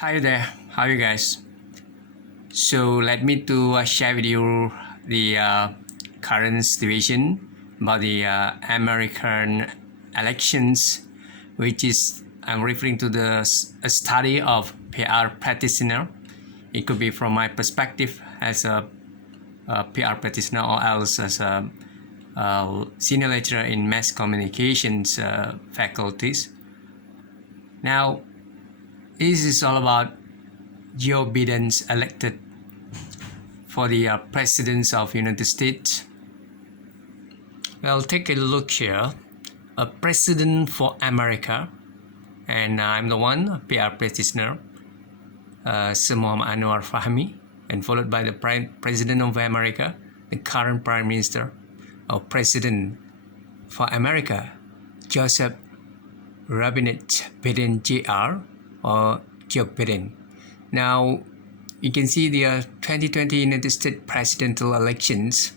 Hi there, how are you guys? So let me to share with you the current situation about the American elections, which is I'm referring to a study of PR practitioner. It could be from my perspective as a PR practitioner or else as a senior lecturer in mass communications faculties. Now, this is all about Joe Biden's elected for the president of United States. Well, take a look here. A president for America, and I'm the one, a PR practitioner, Sir Muhammad Anwar Fahmi, and followed by the President of America, the current Prime Minister or President for America, Joseph Robinette Biden Jr. or Joe Biden. Now, you can see the 2020 United States presidential elections.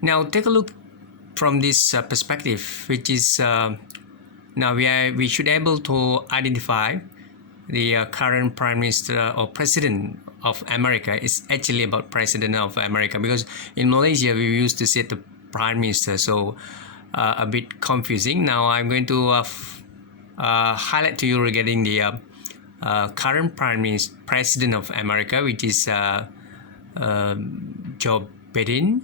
Now, take a look from this perspective, which is now we should able to identify the current Prime Minister or President of America is actually about President of America, because in Malaysia we used to say the Prime Minister, so a bit confusing. Now I'm going to highlight to you regarding the current President of America, which is Joe Biden,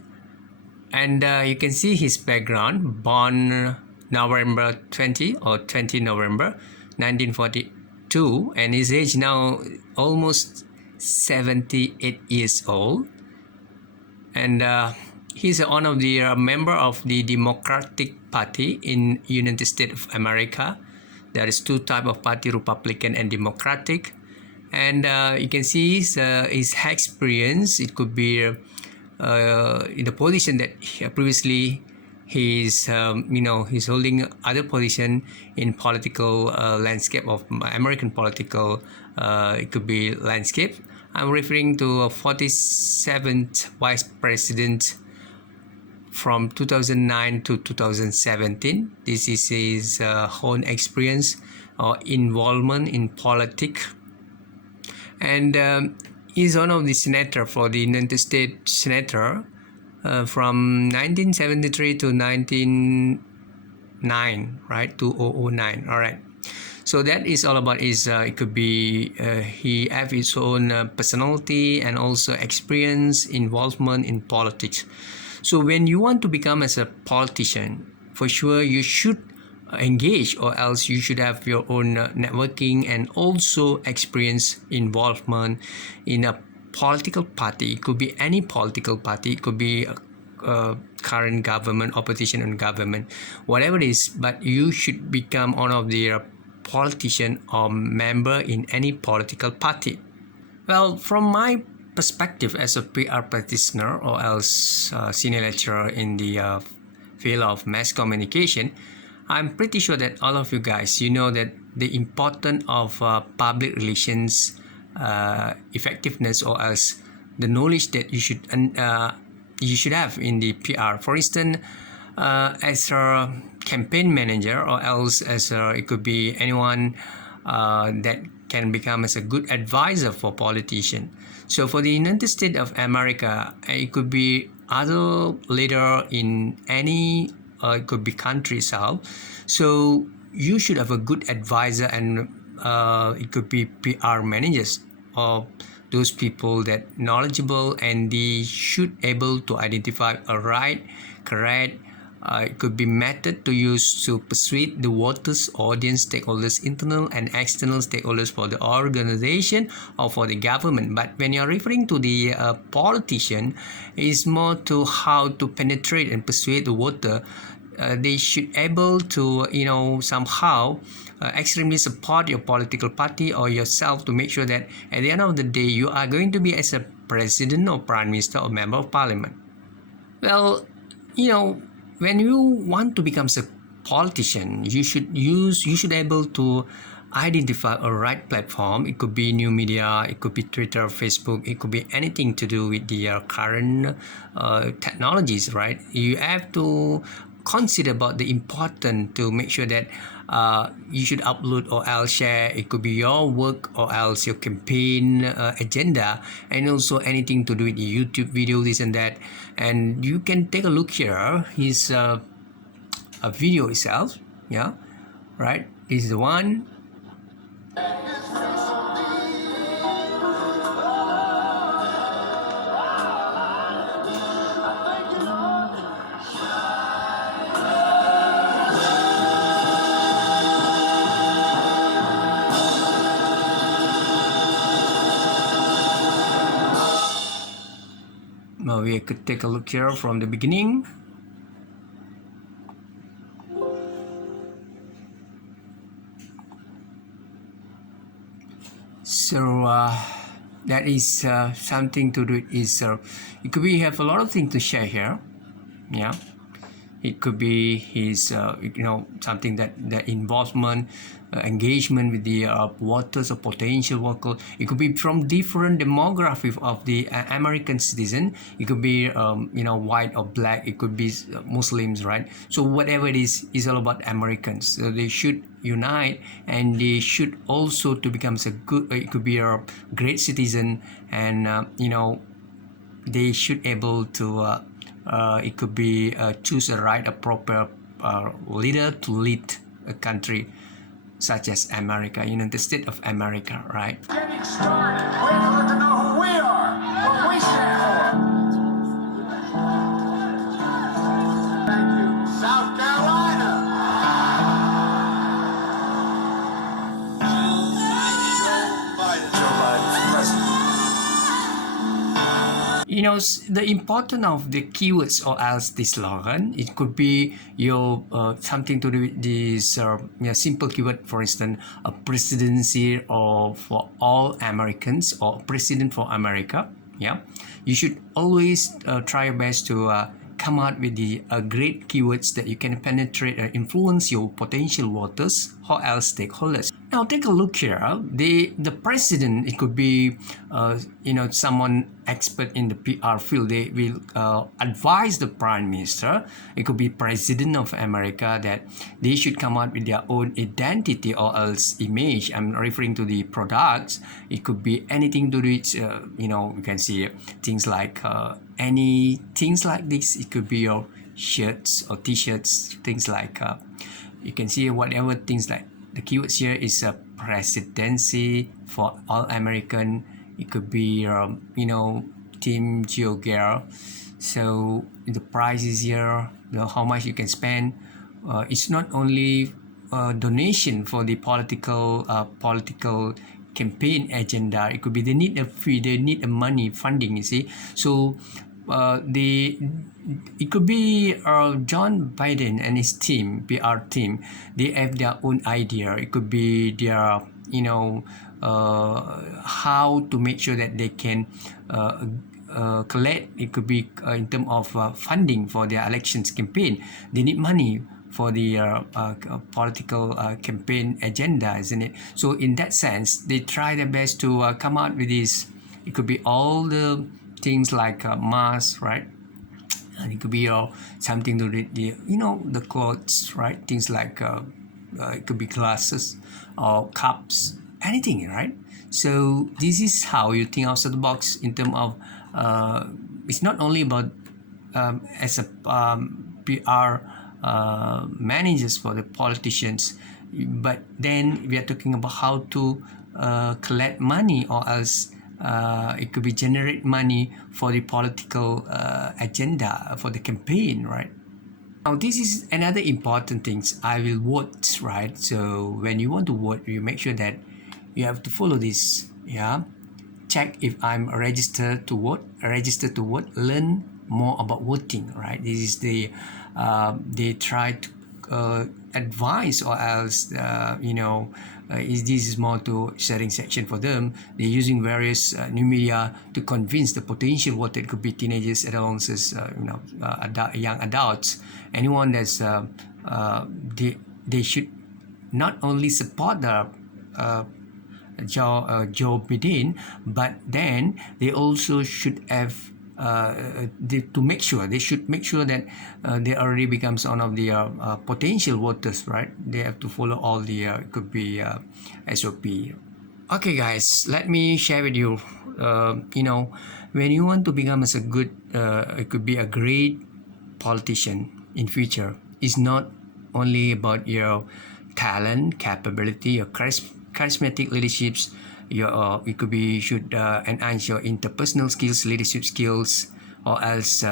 and you can see his background. Born November 20 or 20 November 1942, and his age now almost 78 years old, and he's one of the member of the Democratic Party in United States of America. There is two type of party, Republican and Democratic, and you can see his experience. It could be in the position that previously he's he's holding other position in political landscape of American political it could be landscape. I'm referring to 47th Vice President from 2009 to 2017. This is his whole experience or involvement in politics, and he's one of the senator for the United States senator from 1973 to 1909, right, to 2009. All right. So that is all about his. It could be he have his own personality and also experience, involvement in politics. So when you want to become as a politician, for sure you should engage, or else you should have your own networking and also experience involvement in a political party. It could be any political party. It could be current government, opposition and government, whatever it is. But you should become one of the politician or member in any political party. Well, from my perspective as a PR practitioner or else senior lecturer in the field of mass communication, I'm pretty sure that all of you guys, you know that the importance of public relations effectiveness, or else the knowledge that you should have in the PR. For instance, as a campaign manager, or else as it could be anyone that can become as a good advisor for politician. So for the United States of America, it could be other leader in any it could be country itself. So you should have a good advisor, and it could be PR managers or those people that knowledgeable, and they should able to identify a right, correct. It could be method to use to persuade the voters, audience, stakeholders, internal and external stakeholders for the organization or for the government. But when you're referring to the politician, it's more to how to penetrate and persuade the voter. They should able to somehow extremely support your political party or yourself, to make sure that at the end of the day you are going to be as a president or prime minister or member of parliament. Well, when you want to become a politician, you should able to identify a right platform. It could be new media, it could be Twitter, Facebook, it could be anything to do with the current technologies, right? You have to consider about the important to make sure that you should upload or else share. It could be your work or else your campaign agenda, and also anything to do with the YouTube video, this and that. And you can take a look here. His a video itself. Yeah, right. This is the one. Now we could take a look here from the beginning. So that is something to do. Is it could be have a lot of things to share here. Yeah, it could be his something that involvement, engagement with the voters or potential worker. It could be from different demographic of the American citizen. It could be white or black. It could be Muslims, right? So whatever it is all about Americans. So they should unite, and they should also to become a good. It could be a great citizen, and they should able to. It could be choose a right, a proper leader to lead a country such as America, United States of America, right? Getting started. We have to let them know who we are, what we stand for. Thank you. South Carolina. Joe Biden. Joe Biden, president. The importance of the keywords or else the slogan, it could be your something to do with this simple keyword, for instance, a presidency or for all Americans or president for America. Yeah, you should always try your best to come out with the great keywords that you can penetrate and influence your potential voters or else stakeholders. Now take a look here. The president, it could be someone expert in the PR field. They will advise the prime minister. It could be president of America that they should come out with their own identity or else image. I'm referring to the products. It could be anything to do with you can see things like any things like this. It could be your shirts or t-shirts, things like you can see whatever things like. The keywords here is a presidency for all American. It could be Team GeoGear. So the price is here, how much you can spend. It's not only donation for the political campaign agenda. It could be they need a fee, they need a money funding. You see, so it could be John Biden and his team, PR team. They have their own idea. It could be their how to make sure that they can collect. It could be in terms of funding for their elections campaign. They need money for the political campaign agenda, isn't it? So in that sense, they try their best to come out with this. It could be all the things like masks, right? And it could be something to read the clothes, right? Things like it could be glasses or cups, anything, right? So this is how you think outside the box in terms of it's not only about as a PR managers for the politicians, but then we are talking about how to collect money or else it could be generate money for the political agenda for the campaign, right? Now this is another important things. I will vote, right? So when you want to vote, you make sure that you have to follow this. Yeah, check if I'm registered to vote. Learn more about voting, right? This is the they try to advise or else this is more to sharing section for them. They're using various new media to convince the potential voter. It could be teenagers, adolescents, young adults, anyone that's they should not only support the Joe Biden, but then they also should have to make sure they should make sure that they already becomes one of the potential voters, right? They have to follow all the it could be SOP. Okay, guys, let me share with you. When you want to become as a good, it could be a great politician in future. It's not only about your talent, capability, your charismatic leaderships. It could be should enhance your interpersonal skills, leadership skills, or else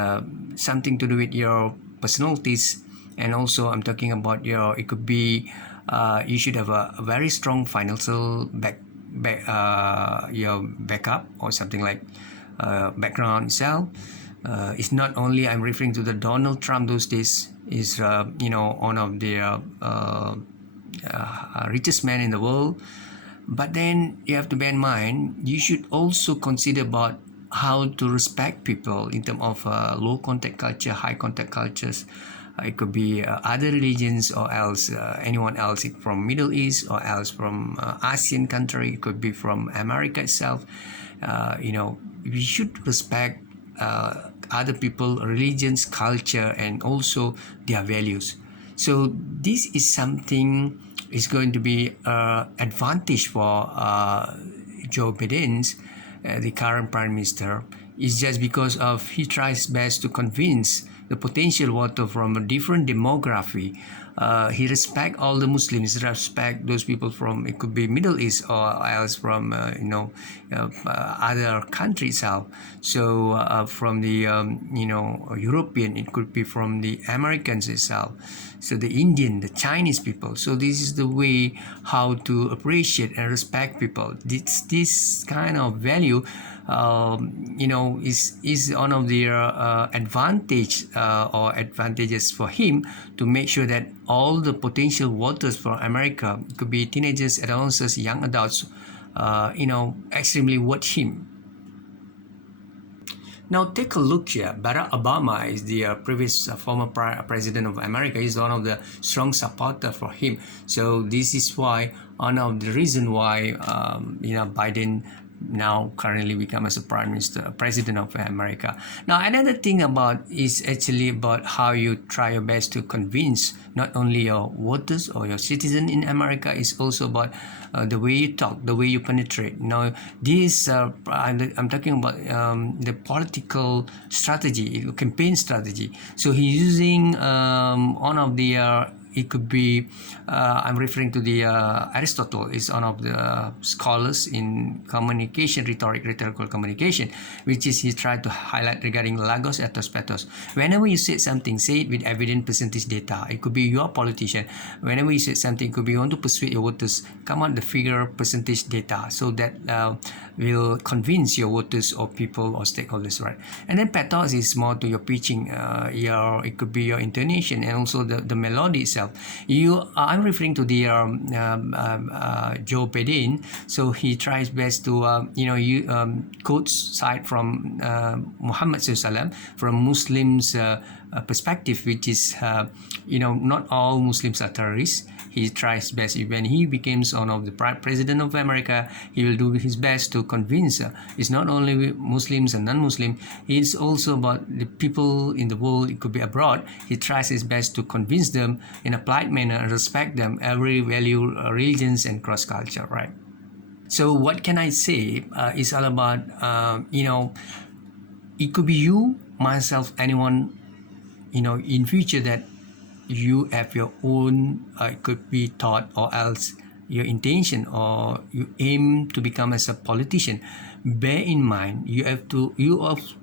something to do with your personalities. And also, I'm talking about your. It could be you should have a very strong financial your backup or something like background itself. It's not only I'm referring to the Donald Trump those days is one of the richest man in the world. But then you have to bear in mind you should also consider about how to respect people in terms of low contact culture, high contact cultures. It could be other religions or else anyone else from Middle East or else from Asian country. It could be from America itself. We should respect other people, religions, culture, and also their values. So this is something is going to be advantage for Joe Biden, the current prime minister. Is just because of he tries best to convince the potential voter from a different demography. He respect all the Muslims, respect those people from it could be Middle East or else from other countries out. So from the European, it could be from the Americans itself. So the Indian, the Chinese people. So this is the way how to appreciate and respect people. This kind of value. Is one of the advantage or advantages for him to make sure that all the potential voters for America could be teenagers, adolescents, young adults, extremely watch him. Now take a look here. Barack Obama is the previous former president of America. He's one of the strong supporter for him. So this is why one of the reason why Biden now currently become as a president of America. Now another thing about is actually about how you try your best to convince not only your voters or your citizen in America, is also about the way you talk, the way you penetrate. Now this I'm talking about the political strategy, campaign strategy. So he's using one of the it could be I'm referring to the Aristotle is one of the scholars in communication, rhetorical communication, which is he tried to highlight regarding logos, ethos, pathos. Whenever you say something, say it with evident percentage data. It could be your politician. Whenever you say something, it could be you want to persuade your voters, come out the figure percentage data, so that will convince your voters or people or stakeholders, right? And then pathos is more to your preaching, it could be your intonation and also the melody itself. I'm referring to the Joe Biden. So he tries best to quotes side from Muhammad SAW from Muslims perspective, which is not all Muslims are terrorists. He tries best when he becomes one of the president of America. He will do his best to convince it's not only Muslims and non-Muslim. It's also about the people in the world. It could be abroad. He tries his best to convince them in a polite manner and respect them, every value, religions and cross culture, right? So what can I say? It's all about it could be you, myself, anyone in future that you have your own it could be thought or else your intention or you aim to become as a politician. Bear in mind you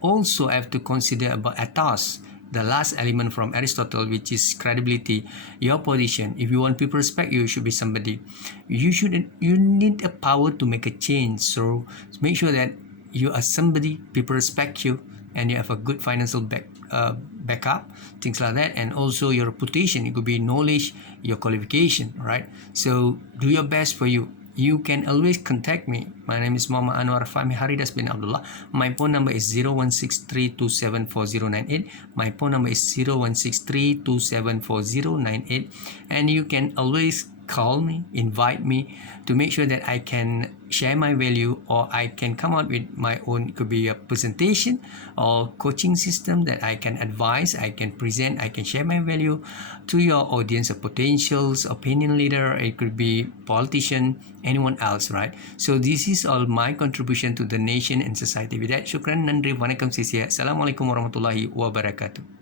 also have to consider about ethos, the last element from Aristotle, which is credibility, your position. If you want people to respect you, you should be somebody. You need a power to make a change. So make sure that you are somebody, people respect you, and you have a good financial backup, things like that, and also your reputation. It could be knowledge, your qualification, right? So do your best for you. You can always contact me. My name is Muhammad Anwar Fahmi Haridas bin Abdullah. My phone number is 0163274098. My phone number is 0163274098. And you can always call me, invite me to make sure that I can share my value, or I can come out with my own, it could be a presentation or coaching system that I can advise, I can present, I can share my value to your audience, a potentials, opinion leader, it could be politician, anyone else, right? So this is all my contribution to the nation and society. With that, syukran, nandri, vanakkam, sisia. Assalamualaikum warahmatullahi wabarakatuh.